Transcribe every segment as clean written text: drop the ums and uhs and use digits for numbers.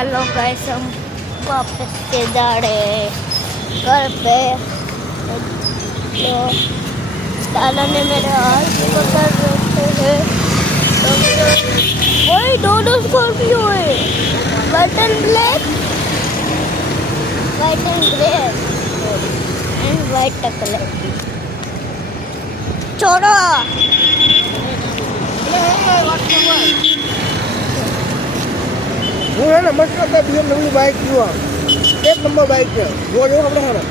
चलो गाइस हम वापस से जा रहे हैं घर पे। तो ताला ने मेरे हाथ पकड़ रखे हैं। तो वही दोनों स्कॉर्पियो है, white and black, white and grey and white colour की। छोड़ो હું હે ને મસ્ત BMW બાઇક જુઓ, એક નંબર બાઇક છે. જો જો આપણે હે ને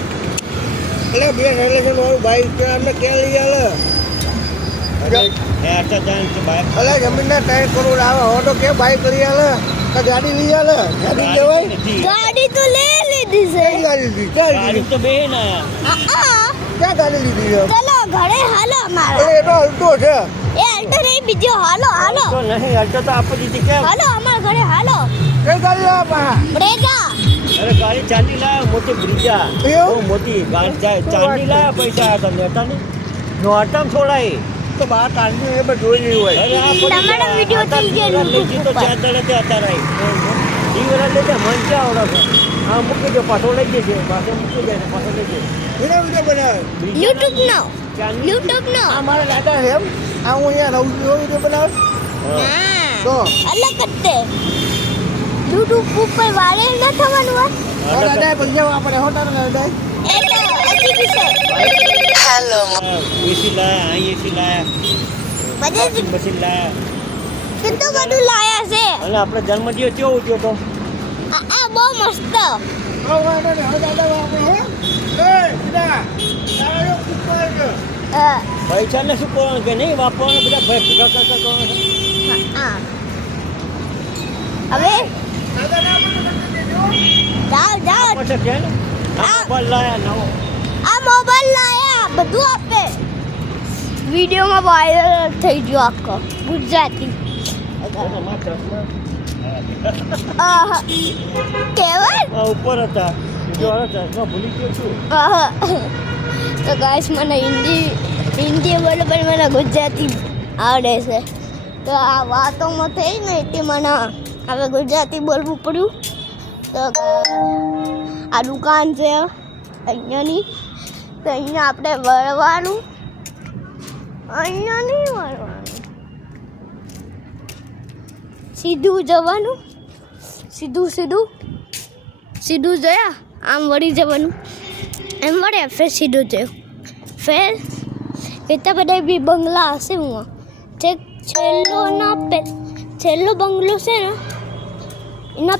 એટલે બે રિલેશન વાળું બાઇક છે. આપણે ક્યાં લઈ આલે એટલે જમીનના 3 કરોડ આવે. હવે તો કે બાઇક લઈ આલે કે ગાડી લઈ આલે. ગાડી કહેવાય, गाड़ी तो ले लीधी से। કઈ ગાડી લીધી? ક્યાં લીધી? તો બે ને ક્યાં ગાડી લીધી છે? चलो घरे हालो हमारा એટલે એ તો અલ્ટો છે. ए अल्टो नहीं बीजो हालो हालो તો નહીં અડતો તો આપી દીધી કેમ? हालो हमारे घरे हालो કઈ ગાડી લાવે પાછા? ब्रेजा અરે ગાડી ચાંદી લાયા મોટી બ્રિજા એવું? બહુ મોટી ગાડી ચાંદી લાયા પૈસા હતા નેતા ને નોટામ છોડાય. તો બહાર કાઢી એ બધું જોઈ રહ્યું હોય. અરે આ પડી તમારો ગયા. વિડિયો આટલા થઈ ગયો દીવડા લઈ YouTube જતો ઉપર. ચાર દડે તે અત્યારે આવી દીવડા લઈ જાય મન ક્યાં આવડે છે? હા મૂકી દો પાછો લઈ જશે પાછો મૂકી દે પાછો લઈ જશે વિડિયો બનાવે. YouTube નો ચાંદી YouTube નો આ મારા દાદા છે એમ. આ હું અહીંયા રહું છું. એવો વિડિયો બનાવે તો अलग करते YouTube ઉપર વાયરલ ન થવાનું હોય મારા દાદાએ પૈસા વાપરે. હોટા ને દાદાએ એટલે એક્ઝિબિશન એસી લાયા અહીં એસી લાયા બધે મશીન લાયા કેટલું બધું લાયા છે અને આપણે જન્મદિવસ કેવો ઉજ્યો તો આ બહુ મસ્ત પૈસા ને શું કરવાનું કે નહીં વાપરવાનું બધા ભેગા કરવાનું હવે જાઓ જાઓ પછી કે ને આ મોબાઈલ લાયા નવો આ મોબાઈલ લાયા બધું આપે વિડીયોમાં વાયરલ થઈ ગયો આખો ગુજરાતી આહ, કહેવાય આ ઉપર હતા બીજો હતા ભૂલી ગયો છું આહ. તો ગાઈસ મને હિન્દી બરોબર મને ગુજરાતી આવડે છે તો આ વાતોમાં થઈ ને તે મને હવે ગુજરાતી બોલવું પડ્યું તો આ દુકાન છે અહીંયાની તો અહીંયા આપણે વળવાનું અહીંયા નહીં વળવાનું સીધું જવાનું સીધું જયા આમ વળી જવાનું એમ વળે ફેર સીધું જયું ફેર કેટલા બધા બી બંગલા હશે હું છેલ્લો બંગલો છે ને એના